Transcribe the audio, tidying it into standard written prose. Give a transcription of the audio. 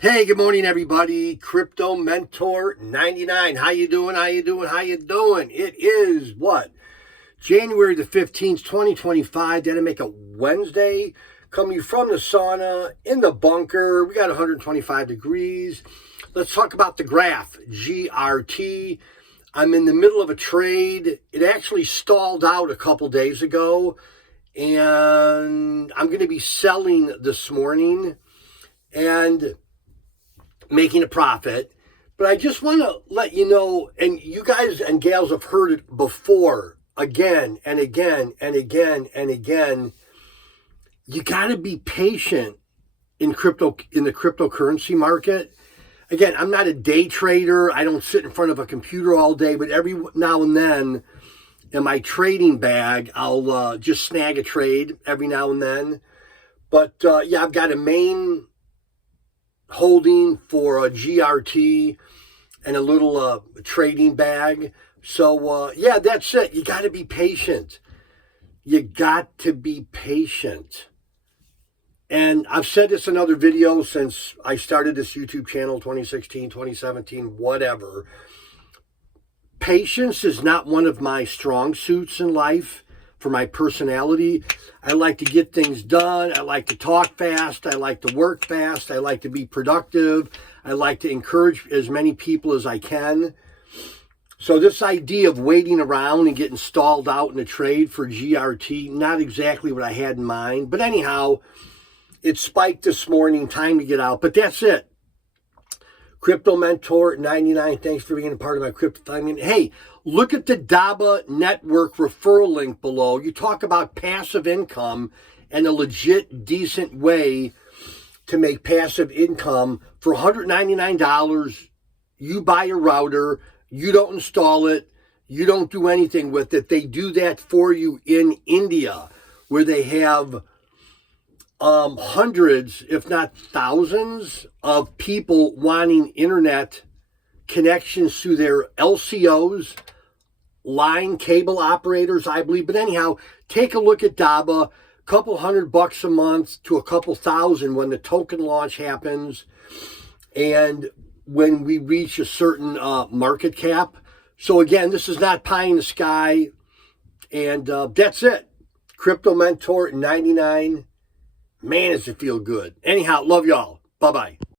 Hey, good morning, everybody. Crypto Mentor 99. How you doing? How you doing? How you doing? It is what? January the 15th, 2025. Did I make a Wednesday? Coming from the sauna in the bunker. We got 125 degrees. Let's talk about the graph. GRT. I'm in the middle of a trade. It actually stalled out a couple days ago. And I'm going to be selling this morning. And making a profit. But I just want to let you know, and you guys and gals have heard it before, again and again and again and again. You got to be patient in the cryptocurrency market. Again, I'm not a day trader. I don't sit in front of a computer all day, but every now and then in my trading bag, I'll just snag a trade every now and then. But yeah, I've got a main holding for a GRT and a little trading bag. So yeah, that's it. You got to be patient. You got to be patient. And I've said this in other videos since I started this YouTube channel, 2016, 2017, whatever. Patience is not one of my strong suits in life. For my personality, I like to get things done. I like to talk fast. I like to work fast. I like to be productive. I like to encourage as many people as I can. So this idea of waiting around and getting stalled out in a trade for GRT, not exactly what I had in mind. But anyhow, it spiked this morning, time to get out. But that's it. Crypto Mentor 99. Thanks for being a part of my crypto family. Hey, look at the Dabba network referral link below. You talk about passive income and a legit, decent way to make passive income for $199. You buy a router, you don't install it, you don't do anything with it. They do that for you in India, where they have hundreds, if not thousands, of people wanting internet connections through their LCOs, line cable operators, I believe. But anyhow, take a look at Dabba. Couple $100 a month to a couple thousand when the token launch happens, and when we reach a certain market cap. So again, this is not pie in the sky, and that's it. Crypto Mentor 99. Man, does it feel good. Anyhow, love y'all. Bye-bye.